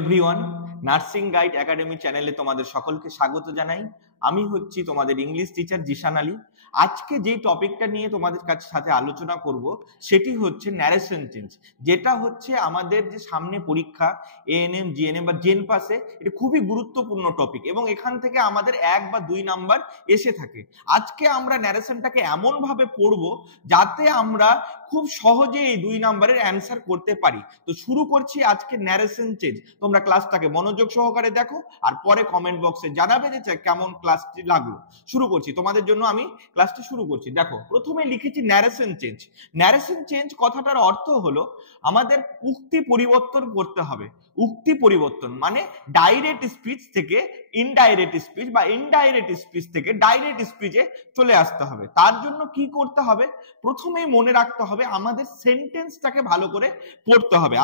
Everyone, nursing guide academy চ্যানেলে তোমাদের সকলকে স্বাগত জানাই। আমি হচ্ছি তোমাদের ইংলিশ টিচার জিশান আলী। আজকে যেই টপিকটা নিয়ে তোমাদের সাথে আলোচনা করব সেটি হচ্ছে ন্যারেশন চেঞ্জ, যেটা হচ্ছে আমাদের যে সামনে পরীক্ষা এএনএম, জিএনএম বা জেন পাসে এটা খুবই গুরুত্বপূর্ণ টপিক এবং এখান থেকে আমাদের 1 বা 2 নাম্বার এসে থাকে। আজকে আমরা ন্যারেশনটাকে এমন ভাবে পড়বো যাতে আমরা খুব সহজে এই 2 নাম্বারের অ্যান্সার করতে পারি। তো শুরু করছি আজকে ন্যারেশন চেঞ্জ। তোমরা ক্লাসটাকে মনোযোগ সহকারে দেখো আর পরে কমেন্ট বক্সে জানাবে যে কেমন ক্লাসটি লাগলো। শুরু করছি, তোমাদের জন্য আমি ক্লাসটি শুরু করছি। দেখো, প্রথমে লিখেছি ন্যারেশন চেঞ্জ। ন্যারেশন চেঞ্জ কথাটার অর্থ হলো আমাদের উক্তি পরিবর্তন করতে হবে। উক্তি পরিবর্তন মানে ডাইরেক্ট স্পিচ থেকে ইনডাইরেক্ট স্পিচ বা ইনডাইরেক্ট স্পিচ থেকে ডাইরেক্ট স্পিচে চলে আসতে হবে। তার জন্য কি করতে হবে? প্রথমেই মনে রাখতে হবে আমাদের সেন্টেন্সটাকে ভালো করে পড়তে হবে।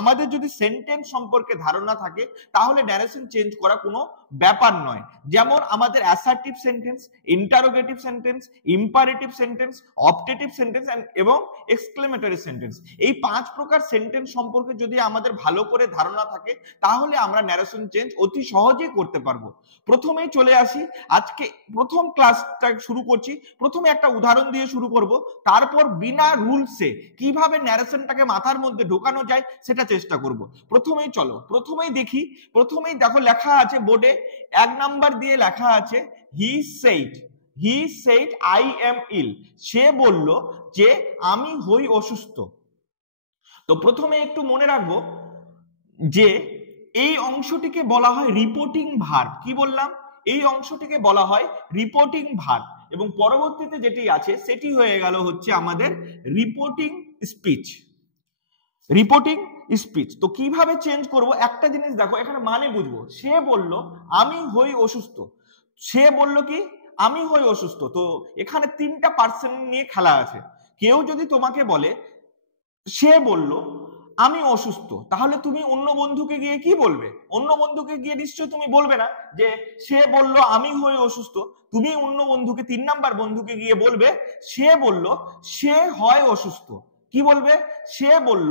আমাদের যদি সেন্টেন্স সম্পর্কে ধারণা থাকে তাহলে ন্যারেশন চেঞ্জ করা কোনো ব্যাপার নয়। যেমন আমাদের assertive sentence, interrogative sentence, imperative sentence, optative sentence এবং এক্সক্লেমেটরি সেন্টেন্স, এই 5 প্রকার সেন্টেন্স সম্পর্কে যদি আমাদের ভালো করে ধারণা থাকে তাহলে আমরা ন্যারেশন চেঞ্জ অতি সহজেই করতে পারবো। প্রথমেই চলে আসি, আজকে প্রথম ক্লাসটা শুরু করছি। প্রথমে একটা উদাহরণ দিয়ে শুরু করব, তারপর বিনা রুলসে কিভাবে ন্যারেশনটাকে মাথার মধ্যে ঢোকানো যায় সেটা চেষ্টা করব। প্রথমেই দেখি। প্রথমেই দেখো লেখা আছে বোর্ডে 1 নাম্বার দিয়ে লেখা আছে হি সেড আই এম ইল। সে বলল যে আমি হই অসুস্থ। তো প্রথমে একটু মনে রাখবো যে এই অংশটিকে বলা হয় রিপোর্টিং ভার্ব। কি বললাম? এই অংশটিকে বলা হয় রিপোর্টিং ভার্ব এবং পরবর্তীতে যেটি আছে সেটি হয়ে গেল হচ্ছে আমাদের রিপোর্টিং স্পিচ। Reporting speech. তো কিভাবে চেঞ্জ করব? একটা জিনিস দেখো, এখানে মানে বুঝবো। সে বলল আমি হই অসুস্থ। সে বলল কি? আমি হই অসুস্থ। তো এখানে 3টা পার্সন নিয়ে খেলা আছে। কেউ যদি তোমাকে বলে সে বলল আমি অসুস্থ, তাহলে তুমি অন্য বন্ধুকে গিয়ে কি বলবে? অন্য বন্ধুকে গিয়ে নিশ্চয় তুমি বলবে না যে সে বলল আমি হই অসুস্থ। তুমি অন্য বন্ধুকে, 3 নাম্বার বন্ধুকে গিয়ে বলবে সে বলল সে হয় অসুস্থ। কি বলবে? সে বলল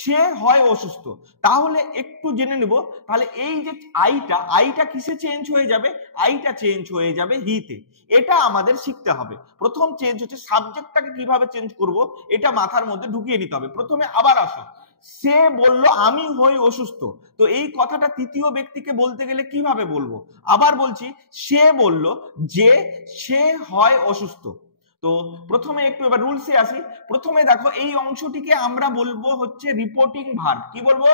সে হয় অসুস্থ। তাহলে একটু জেনে নেব, তাহলে এই যে আইটা কিসে চেঞ্জ হয়ে যাবে? আইটা চেঞ্জ হয়ে যাবে হিতে। এটা আমাদের শিখতে হবে। প্রথম চেঞ্জ হচ্ছে সাবজেক্টটাকে কিভাবে চেঞ্জ করব এটা মাথার মধ্যে ঢুকিয়ে নিতে হবে। প্রথমে আবার আসো, সে বলল আমি হই অসুস্থ। তো এই কথাটা তৃতীয় ব্যক্তিকে বলতে গেলে কিভাবে বলবো? আবার বলছি, সে বলল যে সে হয় অসুস্থ। তো প্রথমে একটু এবার রুলসে আসি। প্রথমে দেখো এই অংশটিকে আমরা বলবো হচ্ছে রিপোর্টিং ভার্ব। কি বলবো?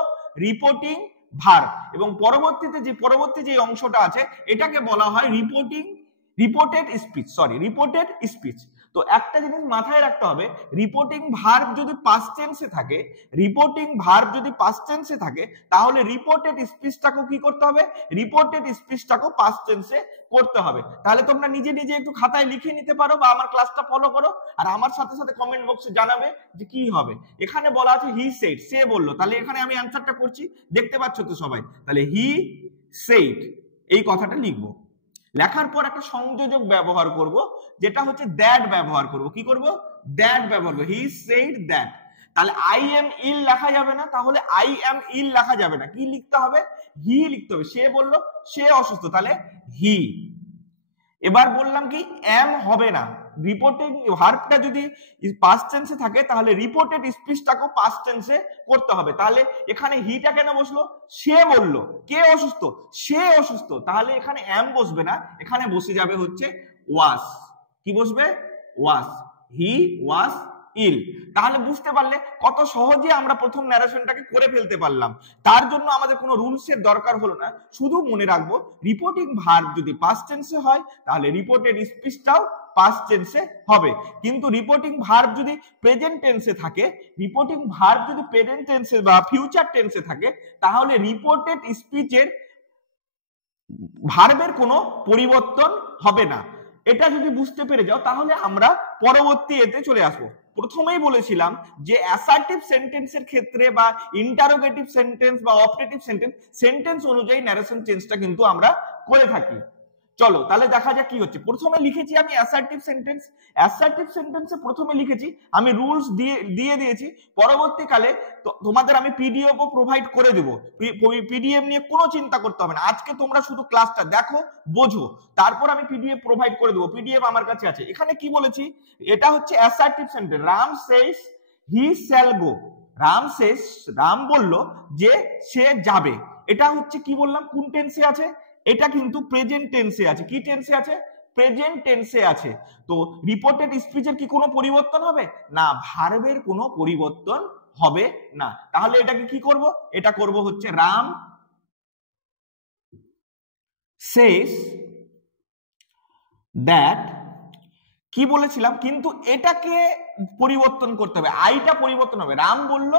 Reporting verb. এবং পরবর্তী যে অংশটা আছে এটাকে বলা হয় রিপোর্টেড স্পিচ। তো একটা জিনিস মাথায় রাখতে হবে, রিপোর্টিং ভার্ব যদি পাস্ট টেন্সে থাকে তাহলে রিপোর্টেড স্পিচটাকেও কি করতে হবে? রিপোর্টেড স্পিচটাকেও পাস্ট টেন্সে করতে হবে। তাহলে তোমরা নিজে নিজে একটু খাতায় লিখে নিতে পারো বা আমার ক্লাসটা ফলো করো আর আমার সাথে সাথে কমেন্ট বক্সে জানাবে যে কি হবে। এখানে বলা আছে হি সেড, সে বললো। তাহলে এখানে আমি অ্যানসারটা করছি, দেখতে পাচ্ছ তো সবাই? তাহলে হি সেড এই কথাটা লিখবো। লেখার পর একটা সংযোজক ব্যবহার করব, যেটা হচ্ছে দ্যাট ব্যবহার করব। কি করব? দ্যাট ব্যবহার করব। He said that. তাহলে আই এম ইল লেখা যাবে না, তাহলে আই এম ইল লেখা যাবে না। কি লিখতে হবে? হি লিখতে হবে। সে বলল সে অসুস্থ, তাহলে হি। এবার বললাম কি এম হবে না। রিপোর্টিং ভার্বটা যদি পাস্ট টেন্সে থাকে তাহলে রিপোর্টেড স্পিচটাকেও পাস্ট টেন্সে করতে হবে। তাহলে এখানে হিটা কেন বসলো? সে বলল কে অসুস্থ? সে অসুস্থ। তাহলে এখানে এম বসবে না, এখানে বসে যাবে হচ্ছে ওয়াস। কি বসবে? ওয়াস। হি ওয়াস ইল। তাহলে বুঝতে পারলে কত সহজে আমরা প্রথম ন্যারেশনটাকে করে ফেলতে পারলাম। তার জন্য আমাদের কোনো রুলসের দরকার হলো না। শুধু মনে রাখবো রিপোর্টিং ভার্ব যদি পাস্ট টেন্সে হয় তাহলে রিপোর্টেড স্পিচটাও পাস্ট টেন্সে হবে। কিন্তু রিপোর্টিং ভার্ব যদি প্রেজেন্ট টেন্সে থাকে, বা ফিউচার টেন্সে থাকে তাহলে রিপোর্টেড স্পিচের ভার্বের কোনো পরিবর্তন হবে না। এটা যদি বুঝতে পেরে যাও তাহলে আমরা পরবর্তী এতে চলে আসবো। প্রথমেই বলেছিলাম যে অ্যাসার্টিভ সেন্টেন্সের ক্ষেত্রে বা ইন্টারোগেটিভ সেন্টেন্স বা অপটেটিভ সেন্টেন্স অনুযায়ী ন্যারেশন চেঞ্জটা কিন্তু আমরা করে থাকি। চলো তাহলে দেখা যাক কি হচ্ছে। প্রথমে লিখেছি আমি অ্যাসার্টিভ সেন্টেন্স, অ্যাসার্টিভ সেন্টেন্সে প্রথমে লিখেছি আমি রুলস দিয়ে দিয়েছি। পরবর্তীকালে তোমাদের আমি পিডিএফও প্রোভাইড করে দেবো, পিডিএফ নিয়ে কোনো চিন্তা করতে হবে না। আজকে তোমরা শুধু ক্লাসটা দেখো, বোঝো, তারপর আমি পিডিএফ প্রোভাইড করে দেবো। পিডিএফ আমার কাছে আছে। এখানে কি বলেছি, এটা হচ্ছে assertive sentence. Ram Sage he shall go. Ram বলল যে সে যাবে। এটা হচ্ছে কি বললাম, কোন টেন্সে আছে? এটা কিন্তু প্রেজেন্ট টেন্সে আছে। কি টেন্সে আছে? প্রেজেন্ট টেন্সে আছে। তো রিপোর্টেড স্পিচের কি কোনো পরিবর্তন হবে না? ভার্বের কোনো পরিবর্তন হবে না। তাহলে এটাকে কি করব? এটা করব হচ্ছে রাম সেজ দ্যাট, কি বলেছিলাম, কিন্তু এটাকে পরিবর্তন করতে হবে, আইটা পরিবর্তন হবে। রাম বলল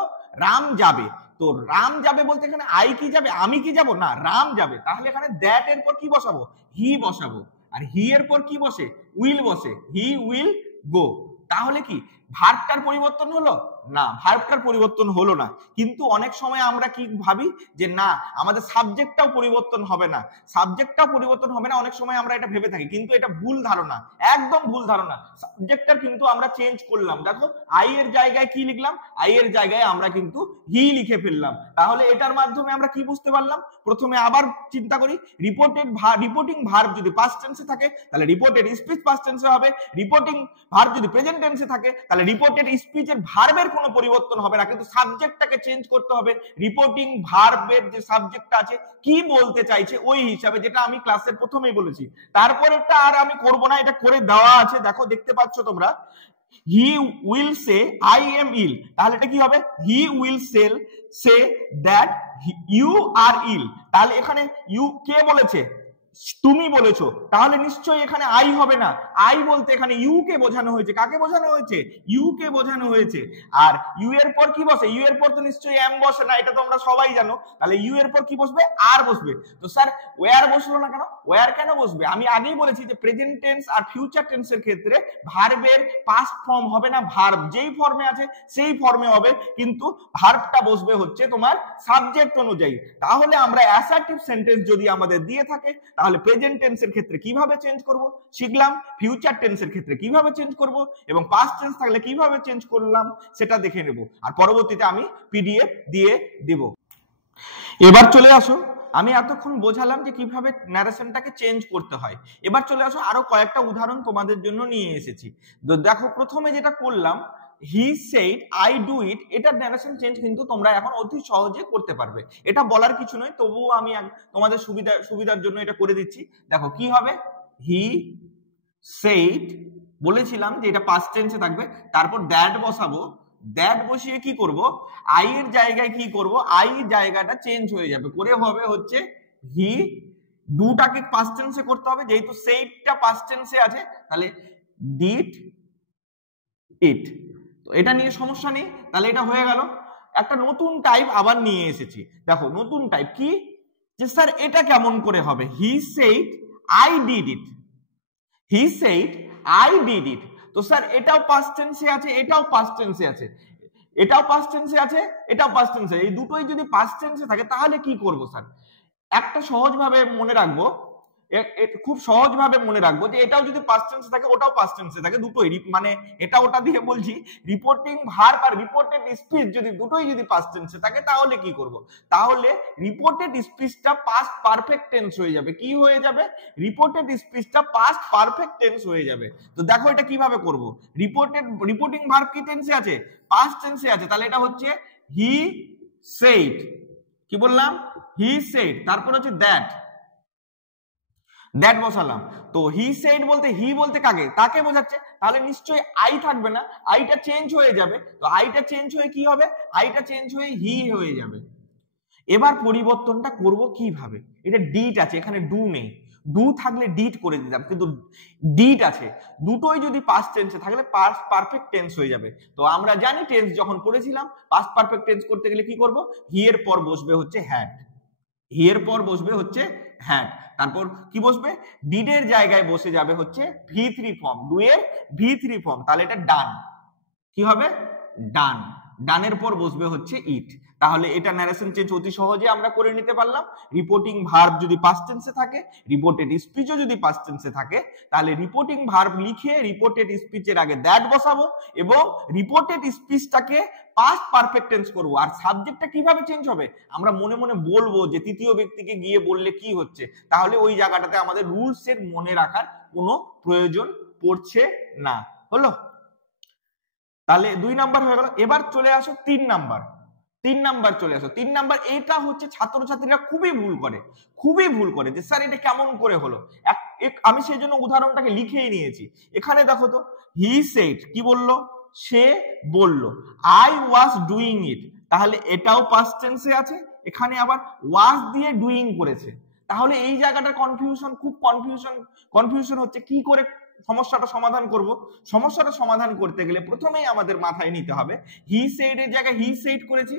রাম যাবে, তো রাম যাবে বলতে এখানে আই কি যাবে? আমি কি যাব না, রাম যাবে। তাহলে এখানে দ্যাট এর পর কি বসাবো? হি বসাবো। আর হি এর পর কি বসে? উইল বসে। He will go. তাহলে কি ভার্বটার পরিবর্তন হলো না? ভার্বটার পরিবর্তন হলো না। কিন্তু অনেক সময় আমরা কি ভাবি যে না আমাদের সাবজেক্টটাও পরিবর্তন হবে না, সাবজেক্টটাও পরিবর্তন হবে না। অনেক সময় আমরা এটা ভেবে থাকি, কিন্তু এটা ভুল ধারণা, একদম ভুল ধারণা। সাবজেক্টটা কিন্তু আমরা চেঞ্জ করলাম। দেখো আই এর জায়গায় কি লিখলাম? আই এর জায়গায় আমরা কিন্তু হি লিখে ফেললাম। তাহলে এটার মাধ্যমে আমরা কি বুঝতে পারলাম? প্রথমে আবার চিন্তা করি, রিপোর্টিং ভার্ব যদি পাস্ট টেন্সে থাকে তাহলে রিপোর্টেড স্পিচ পাস্ট টেন্সে হবে। রিপোর্টিং ভার্ব যদি প্রেজেন্ট টেন্সে থাকে তাহলে রিপোর্টেড স্পিচের ভার্বের কোনো পরিবর্তন হবে না, কিন্তু সাবজেক্টটাকে চেঞ্জ করতে হবে। রিপোর্টিং ভার্বের যে সাবজেক্টটা আছে কি বলতে চাইছে ওই হিসাবে, যেটা আমি ক্লাসের প্রথমেই বলেছি। তারপরেরটা আর আমি করব না, এটা করে দেওয়া আছে, দেখো দেখতে পাচ্ছ তোমরা। He will say I am ill, তাহলে এটা কি হবে? He will say that you are ill. তাহলে এখানে ইউ কে বলেছে? তুমি বলেছো, তাহলে নিশ্চয়ই এখানে আই হবে না। আই বলতে এখানে ইউ কে বোঝানো হয়েছে। কাকে বোঝানো হয়েছে? ইউ কে বোঝানো হয়েছে। আর ইউ এর পর কি বসে? ইউ এর পর তো নিশ্চয়ই এম বসে না, এটা তোমরা সবাই জানো। তাহলে ইউ এর পর কি বসবে? আর বসবে। তো স্যার ওয়্যার বসলো না কেন? ওয়্যার কেন বসবে? আমি আগেই বলেছি যে প্রেজেন্ট টেন্স আর ফিউচার টেন্সের ক্ষেত্রে ভার্বের পাস্ট ফর্ম হবে না, ভার্ব যেই ফর্মে আছে সেই ফর্মে হবে, কিন্তু ভার্বটা বসবে হচ্ছে তোমার সাবজেক্ট অনুযায়ী। তাহলে আমরা অ্যাসার্টিভ সেন্টেন্স যদি আমাদের দিয়ে থাকে তাহলে প্রেজেন্ট টেন্সের ক্ষেত্রে কিভাবে চেঞ্জ করব শিখলাম, ফিউচার টেন্সের ক্ষেত্রে কিভাবে চেঞ্জ করব, এবং পাস্ট টেন্স থাকলে কিভাবে চেঞ্জ করলাম সেটা দেখে নেব। আর পরবর্তীতে আমি পিডিএফ দিয়ে দেব। এবার চলে আসো, আমি এতক্ষণ বোঝালাম যে কিভাবে ন্যারেশনটাকে চেঞ্জ করতে হয়। এবার চলে আসো, আরো কয়েকটা উদাহরণ তোমাদের জন্য নিয়ে এসেছি। তো দেখো প্রথমে যেটা করলাম হি সেড আই ডু ইট, এটা ন্যারেশন চেঞ্জ কিন্তু তোমরা এখন অতি সহজে করতে পারবে। এটা বলার কিছু নয়, তবুও আমি তোমাদের সুবিধার জন্য এটা করে দিচ্ছি। দেখো কি হবে, হি সেড বলেছিলাম যে এটা পাস্ট টেন্সে থাকবে, তারপর দ্যাট বসাবো। দ্যাট বসিয়ে কি করব? আই এর জায়গায় কি করব? আই জায়গাটা চেঞ্জ হয়ে যাবে, করে হবে হচ্ছে হি। দুটাকে পাস্ট টেন্সে করতে হবে, যেহেতু সেইটটা পাস্ট টেন্সে আছে, তাহলে ডিড ইট। তো এটা নিয়ে সমস্যা নেই, তাহলে এটা হয়ে গেল। একটা নতুন টাইপ আবার নিয়ে এসেছি। দেখো নতুন টাইপ কি, যে স্যার এটা কেমন করে হবে? হি said I did it. He said I did it. তো স্যার এটাও পাস্ট টেন্সে আছে, এটাও পাস্ট টেন্সে আছে, এটাও পাস্ট টেন্সে আছে, এটাও পাস্ট টেন্সে, এই দুটোই যদি পাস্ট টেন্সে থাকে তাহলে কি করব স্যার? একটা সহজভাবে মনে রাখবো, খুব সহজভাবে মনে রাখবো যে এটাও যদি পাস্ট টেন্সে থাকে ওটাও পাস্ট টেন্সে থাকে, দুটোই, মানে এটা ওটা দিয়ে বলছি। রিপোর্টিং ভার্ব আর রিপোর্টেড স্পিচ যদি দুটোই যদি পাস্ট টেন্সে থাকে তাহলে কি করব? তাহলে রিপোর্টেড স্পিচটা পাস্ট পারফেক্ট টেন্স হয়ে যাবে। কি হয়ে যাবে? রিপোর্টেড স্পিচটা পাস্ট পারফেক্ট টেন্স হয়ে যাবে। তো দেখো এটা কিভাবে করব। রিপোর্টিং ভার্ব কি টেন্সে আছে? পাস্ট টেন্সে আছে। তাহলে এটা হচ্ছে হি সেড, কি বললাম? হি সেড, তারপর হচ্ছে দ্যাট, দ্যাট বসালাম। তো হি সেড বলতে হি বলতে কাকে? তাকে বোঝাচ্ছে, তাহলে নিশ্চয়ই আই থাকবে না, আইটা চেঞ্জ হয়ে যাবে। তো আইটা চেঞ্জ হয়ে কি হবে? আইটা চেঞ্জ হয়ে হি হয়ে যাবে। এবার পরিবর্তনটা করব কিভাবে? এটা ডিড আছে, এখানে ডু নেই। ডু থাকলে ডিড করে দিতাম, কিন্তু ডিড আছে। দুটোই যদি পাস্ট টেন্সে থাকলে পাস্ট পারফেক্ট টেন্স হয়ে যাবে। তো আমরা জানি টেন্স যখন পড়েছিলাম পাস্ট পারফেক্ট টেন্স করতে গেলে কি করব? হি এর পর বসবে হচ্ছে হ্যাড, হি এর পর বসবে হচ্ছে হ্যাড, তারপর কি বসবে? ডিডের জায়গায় বসে যাবে হচ্ছে ভি3 ফর্ম, ডু এর ভি3 ফর্ম, তাহলে এটা ডান। কি হবে? ডান। ডানের পর বসবে হচ্ছে ইট। তাহলে এটা ন্যারেশন চেঞ্জ অতি সহজে আমরা করে নিতে পারলাম। রিপোর্টিং ভার্ব যদি পাস্ট টেন্সে থাকে, রিপোর্টেড স্পিচও যদি পাস্ট টেন্সে থাকে, তাহলে রিপোর্টিং ভার্ব লিখে রিপোর্টেড স্পিচের আগে দ্যাট বসাবো এবং রিপোর্টেড স্পিচটাকে পাস্ট পারফেক্ট টেন্স করবো। আর সাবজেক্টটা কিভাবে চেঞ্জ হবে আমরা মনে মনে বলবো যে তৃতীয় ব্যক্তিকে গিয়ে বললে কি হচ্ছে, তাহলে ওই জায়গাটাতে আমাদের রুলস এর মনে রাখার কোনো প্রয়োজন পড়ছে না। হলো? তাহলে 2 নাম্বার হয়ে গেল। এবার চলে আসো 3 নাম্বার। 3 নাম্বার চলে আসো। 3 নাম্বার এটা হচ্ছে ছাত্রছাত্রীরা খুবই ভুল করে যে স্যার এটা কেমন করে হলো। আমি সেই জন্য উদাহরণটাকে লিখেই নিয়েছি। এখানে দেখো তো, হি সেড কি বললো, সে বলল, আই ওয়াজ ডুইং ইট, তাহলে এটাও পাস্ট টেন্সে আছে, এখানে আবার ওয়াজ দিয়ে ডুইং করেছে। তাহলে এই জায়গাটা খুব কনফিউশন হচ্ছে। কি করে সমস্যাটা সমাধান করব? সমস্যাটা সমাধান করতে গেলে প্রথমেই আমাদের মাথায় নিতে হবে হি সেড এর জায়গায় হি সেড করেছি,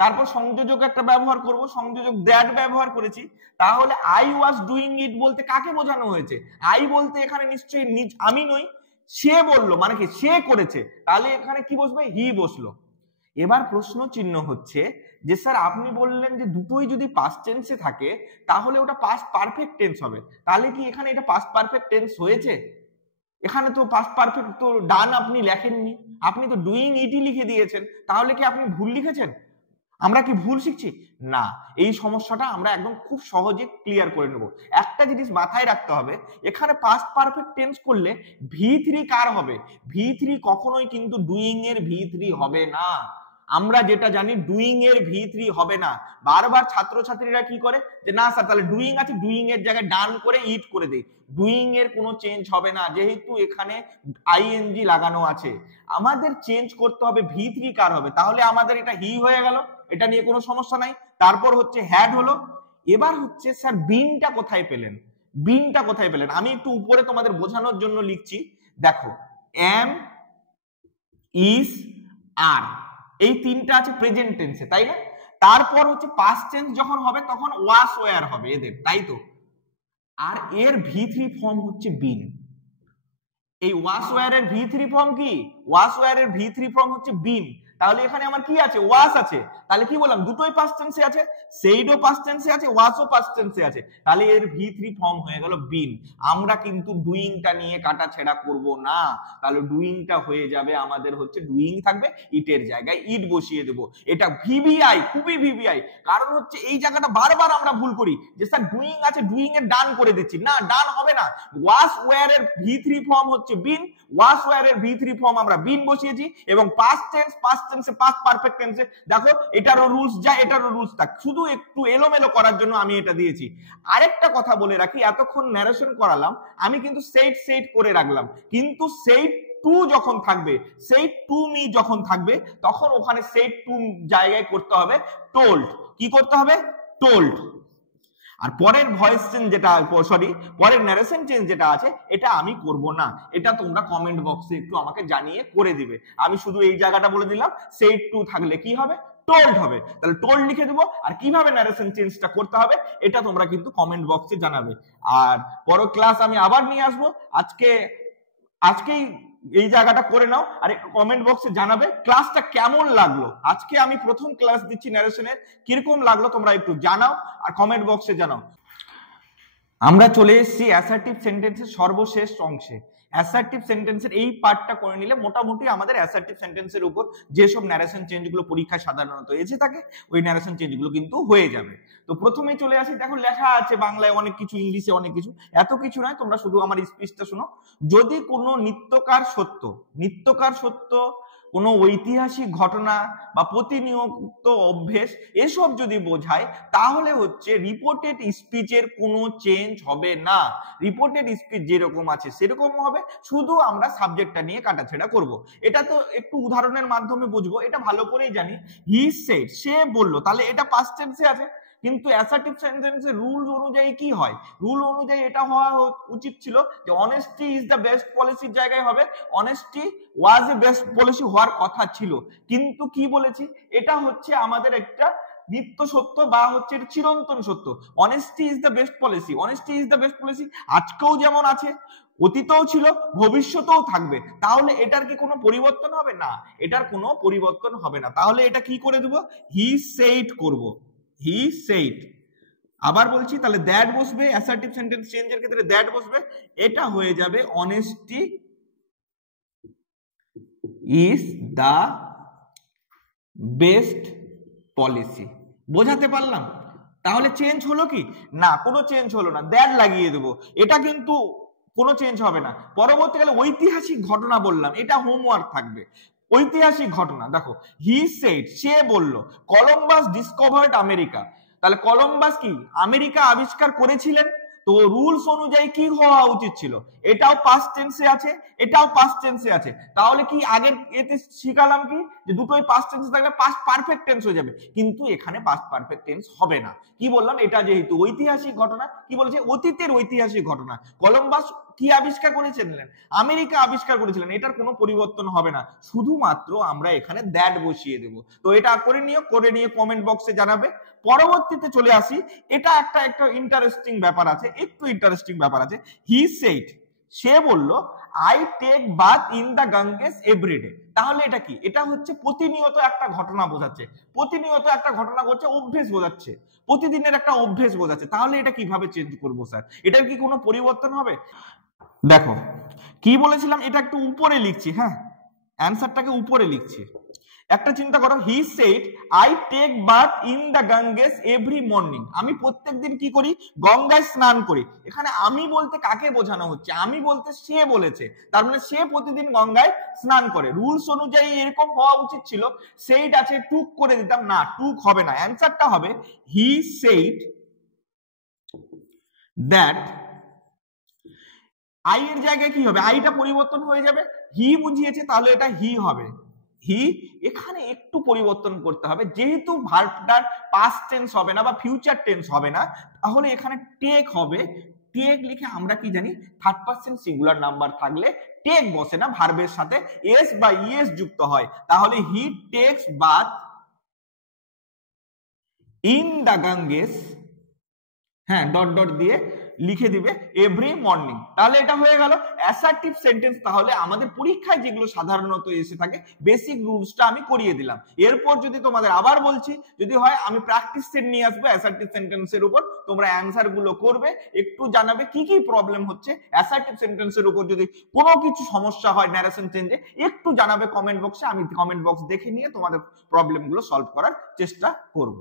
তারপর সংযোজক একটা ব্যবহার করব, সংযোজক দ্যাট ব্যবহার করেছি। তাহলে আই ওয়াজ ডুইং ইট বলতে কাকে বোঝানো হয়েছে? আই বলতে এখানে নিশ্চয়ই আমি নই, সে বললো মানে কি সে করেছে, তাহলে এখানে কি বসবে? হি বসলো। এবার প্রশ্ন চিহ্ন হচ্ছে যে স্যার আপনি বললেন যে দুটোই যদি পাস্ট টেন্সে থাকে তাহলে ওটা পাস্ট পারফেক্ট টেন্স হবে, তাহলে কি এখানে এটা পাস্ট পারফেক্ট টেন্স হয়েছে? এখানে তো পাস্ট পারফেক্ট তো ডান আপনি লেখেননি, আপনি তো ডুইং ইটই লিখে দিয়েছেন, তাহলে কি আপনি ভুল লিখেছেন? আমরা কি ভুল শিখছি? না, এই সমস্যাটা আমরা একদম খুব সহজে ক্লিয়ার করে নেব। একটা জিনিস মাথায় রাখতে হবে, এখানে পাস্ট পারফেক্ট টেন্স করলে V3 কার হবে? V3 কখনোই কিন্তু ডুইং এর V3 হবে না। আমরা যেটা জানি ডুইং এর V3 হবে না। বারবার ছাত্রছাত্রীরা কি করে যে না স্যার তাহলে ডুইং আছে, ডুইং এর জায়গায় ডান করে ইট করে দেই। ডুইং এর কোনো চেঞ্জ হবে না, যেহেতু এখানে আইএনজি লাগানো আছে। আমাদের চেঞ্জ করতে হবে V3 কার হবে, তাহলে আমাদের এটা হি হয়ে গেল, এটা নিয়ে কোনো সমস্যা নাই। তারপর হচ্ছে হ্যাড হলো। এবার হচ্ছে স্যার বিনটা কোথায় পেলেন? বিনটা কোথায় পেলেন? আমি একটু উপরে তোমাদের বোঝানোর জন্য লিখছি, দেখো এম, ইজ, আর, এই তিনটা আছে প্রেজেন্ট টেন্সে, তাই না? তারপর হচ্ছে পাস্ট টেন্স যখন হবে তখন ওয়াস ওয়্যার হবে এদের, তাই তো? আর এর V3 ফর্ম হচ্ছে বিন। এই ওয়াস ওয়্যার এর V3 ফর্ম কি? ওয়াস ওয়্যার এর V3 ফর্ম হচ্ছে বিন। তাহলে এখানে আমার কি আছে? ওয়াস আছে। তাহলে কি বললাম? দুটোই পাস্ট টেন্সে আছে, সেইডও পাস্ট টেন্সে আছে, ওয়াসও পাস্ট টেন্সে আছে। তাহলে এর V3 ফর্ম হয়ে গেল বিন। আমরা কিন্তু ডুইংটা নিয়ে কাটাছেড়া করব না, তাহলে ডুইংটা হয়ে যাবে আমাদের হচ্ছে ডুইং থাকবে, ইটের জায়গায় ইট বসিয়ে দেব। এটা ভিভিআই, খুবই ভিভিআই। কারণ হচ্ছে এই জায়গাটা বারবার আমরা ভুল করি যে স্যার ডুইং আছে, ডুইং এর ডান করে দিচ্ছি, না ডান হবে না। ওয়াস ওয়্যার এর V3 ফর্ম হচ্ছে বিন, ওয়াস ওয়্যার এর V3 ফর্ম আমরা বিন বসিয়েছি, এবং পাস্ট টেন্সে পাস্ট পারফেক্ট টেন্সে দেখো এটারও রুলস যা এটারও রুলস থাক, শুধু একটু এলোমেলো করার জন্য আমি এটা দিয়েছি। আরেকটা কথা বলে রাখি, এতক্ষণ ন্যারেশন করালাম আমি কিন্তু সেইট করে রাখলাম, কিন্তু সেইট টু যখন থাকবে, সেইট টু মি যখন থাকবে তখন ওখানে সেইট টু জায়গায় করতে হবে টোল্ড। কি করতে হবে? টোল্ড। আর পরের ভয়েস চেঞ্জ যেটা, পরের ন্যারেশন চেঞ্জ যেটা আছে এটা আমি করব না, এটা তোমরা কমেন্ট বক্সে একটু আমাকে জানিয়ে করে দিবে। আমি শুধু এই জায়গাটা বলে দিলাম সেইট টু থাকলে কি হবে? টোল্ড হবে। তাহলে টোল্ড লিখে দেবো, আর কিভাবে ন্যারেশন চেঞ্জটা করতে হবে এটা তোমরা কিন্তু কমেন্ট বক্সে জানাবে। আর পরের ক্লাস আমি আবার নিয়ে আসবো, আজকেই এই জায়গাটা করে নাও, আর একটু কমেন্ট বক্সে জানাবে ক্লাসটা কেমন লাগলো। আজকে আমি প্রথম ক্লাস দিচ্ছি ন্যারেশনের, কিরকম লাগলো তোমরা একটু জানাও আর কমেন্ট বক্সে জানাও। আমরা চলে এসেছি অ্যাসার্টিভ সেন্টেন্সের সর্বশেষ অংশে। অ্যাসার্টিভ সেন্টেন্সের এই পার্টটা করে নিলে মোটামুটি আমাদের অ্যাসার্টিভ সেন্টেন্সের উপর যেসব ন্যারেশন চেঞ্জগুলো পরীক্ষায় সাধারণত এসে থাকে ওই ন্যারেশন চেঞ্জগুলো কিন্তু হয়ে যাবে। তো প্রথমেই চলে আসি, দেখো লেখা আছে বাংলায় অনেক কিছু, ইংলিশে অনেক কিছু, এত কিছু নয়, তোমরা শুধু আমার স্পিচটা শোনো। যদি কোনো নিত্যকার সত্য, কোনো ঐতিহাসিক ঘটনা বা প্রতিনিয়ত অভ্যেস এসব যদি বোঝায় তাহলে হচ্ছে রিপোর্টেড স্পিচের কোনো চেঞ্জ হবে না। রিপোর্টেড স্পিচ যেরকম আছে সেরকম হবে, শুধু আমরা সাবজেক্টটা নিয়ে কাটাছেড়া করব। এটা তো একটু উদাহরণের মাধ্যমে বুঝবো, এটা ভালো করেই জানি। হি সেড, সে বলল, তাহলে এটা পাস্ট টেন্সে আছে, কিন্তু অ্যাসার্টিভ সেন্টেন্সের রুল অনুযায়ী কি হয়? রুল অনুযায়ী এটা হওয়া উচিত ছিল যে অনেস্টি ইজ দ্য বেস্ট পলিসির জায়গায় হবে অনেস্টি ওয়াজ এ বেস্ট পলিসি হওয়ার কথা ছিল, কিন্তু কি বলেছি? এটা হচ্ছে আমাদের একটা নিত্য সত্য বা হচ্ছে চিরন্তন সত্য। Honesty is the best policy, honesty is the best policy আজকেও যেমন আছে, অতীতেও ছিল, ভবিষ্যতেও থাকবে। তাহলে এটার কি কোনো পরিবর্তন হবে? না, এটার কোনো পরিবর্তন হবে না। তাহলে এটা কি করে দেব? হি সেইড করব, হি সেইড। আবার বলছি, তাহলে দ্যাট বসবে, অ্যাসার্টিভ সেন্টেন্স চেঞ্জের ক্ষেত্রে দ্যাট বসবে। এটা হয়ে যাবে honesty is the best policy. বোঝাতে পারলাম? তাহলে চেঞ্জ হলো কি? না, কোনো চেঞ্জ হলো না, দ্যাট লাগিয়ে দেবো। এটা কিন্তু কোনো চেঞ্জ হবে না। পরবর্তীকালে ঐতিহাসিক ঘটনা বললাম, এটা হোমওয়ার্ক থাকবে। ঐতিহাসিক ঘটনা দেখো, হি সেড, সে বলল, কলম্বাস ডিসকভার্ড আমেরিকা। তাহলে কলম্বাস কি আমেরিকা আবিষ্কার করেছিলেন? তো রুলস অনুযায়ী কি হওয়া উচিত ছিল? এটাও পাস্ট টেন্সে আছে, এটাও পাস্ট টেন্সে আছে। তাহলে কি আগের এতে শিখালাম কি যে দুটোই পাস্ট টেন্সে থাকলে পাস্ট পারফেক্ট টেন্স হয়ে যাবে, কিন্তু এখানে পাস্ট পারফেক্ট টেন্স হবে না। কি বললাম? এটা যেহেতু ঐতিহাসিক ঘটনা, কি বলেছে? অতীতের ঐতিহাসিক ঘটনা। কলম্বাস কি আবিষ্কার করেছিলেন? আমেরিকা আবিষ্কার করেছিলেন। এটার কোনো পরিবর্তন হবে না, শুধুমাত্র আমরা এখানে দ্যাট বসিয়ে দেব। তো এটা করে নিয়ে কমেন্ট বক্সে জানাবে। পরবর্তীতে চলে আসি, এটা একটা ইন্টারেস্টিং ব্যাপার আছে, একটু ইন্টারেস্টিং ব্যাপার আছে। হি সেড, সে বলল, I take bath in the Ganges everyday. তাহলে এটা কি? এটা হচ্ছে প্রতিনিয়ত একটা ঘটনা বোঝাচ্ছে, প্রতিনিয়ত একটা ঘটনা ঘটছে, অভ্যেস বোঝাচ্ছে, প্রতিদিনের একটা অভ্যেস বোঝাচ্ছে। তাহলে এটা কিভাবে চেঞ্জ করবো স্যার? এটার কি কোনো পরিবর্তন হবে? দেখো কি বলেছিলাম, এটা একটু উপরে লিখছি, হ্যাঁ, অ্যান্সারটাকে উপরে লিখছি। একটা চিন্তা করো, he said I take bath in the Ganges every morning. আমি প্রত্যেকদিন কি করি? গঙ্গায় স্নান করি। এখানে আমি বলতে কাকে বোঝানো হচ্ছে? আমি বলতে সে বলেছে, তার মানে সে প্রতিদিন গঙ্গায় স্নান করে। রুলস অনুযায়ী এরকম হওয়া উচিত ছিল, সেইড আছে, টুক করে দিতাম, না টুক হবে না, অ্যান্সারটা হবে হি সেইড দ্যাট। আই এর জায়গায় কি হবে? আইটা পরিবর্তন হয়ে যাবে, হি বুঝিয়েছে, তাহলে এটা হি হবে, হি। এখানে একটু পরিবর্তন করতে হবে, যেহেতু ভার্বটার পাস্ট টেন্স হবে না বা ফিউচার টেন্স হবে না, তাহলে এখানে টেক হবে। টেক লিখে আমরা কি জানি, থার্ড পারসন সিঙ্গুলার নাম্বার থাকলে টেক বসে না, ভার্বের সাথে এস বা ইএস যুক্ত হয়। তাহলে he takes bath in the Ganges, হ্যাঁ, ডট ডট দিয়ে লিখে দিবে এভরি মর্নিং। তাহলে এটা হয়ে গেল অ্যাসার্টিভ সেন্টেন্স। তাহলে আমাদের পরীক্ষায় যেগুলো সাধারণত এসে থাকে, বেসিক রুলসটা আমি করিয়ে দিলাম। এরপর যদি তোমাদের আবার বলছি, যদি হয় আমি প্র্যাকটিস সেট নিয়ে আসবো অ্যাসার্টিভ সেন্টেন্সের উপর, তোমরা অ্যান্সার গুলো করবে, একটু জানাবে কি কি প্রবলেম হচ্ছে অ্যাসার্টিভ সেন্টেন্সের উপর। যদি কোনো কিছু সমস্যা হয় ন্যারেশন চেঞ্জে, একটু জানাবে কমেন্ট বক্সে, আমি কমেন্ট বক্স দেখে নিয়ে তোমাদের প্রবলেম গুলো সলভ করার চেষ্টা করব।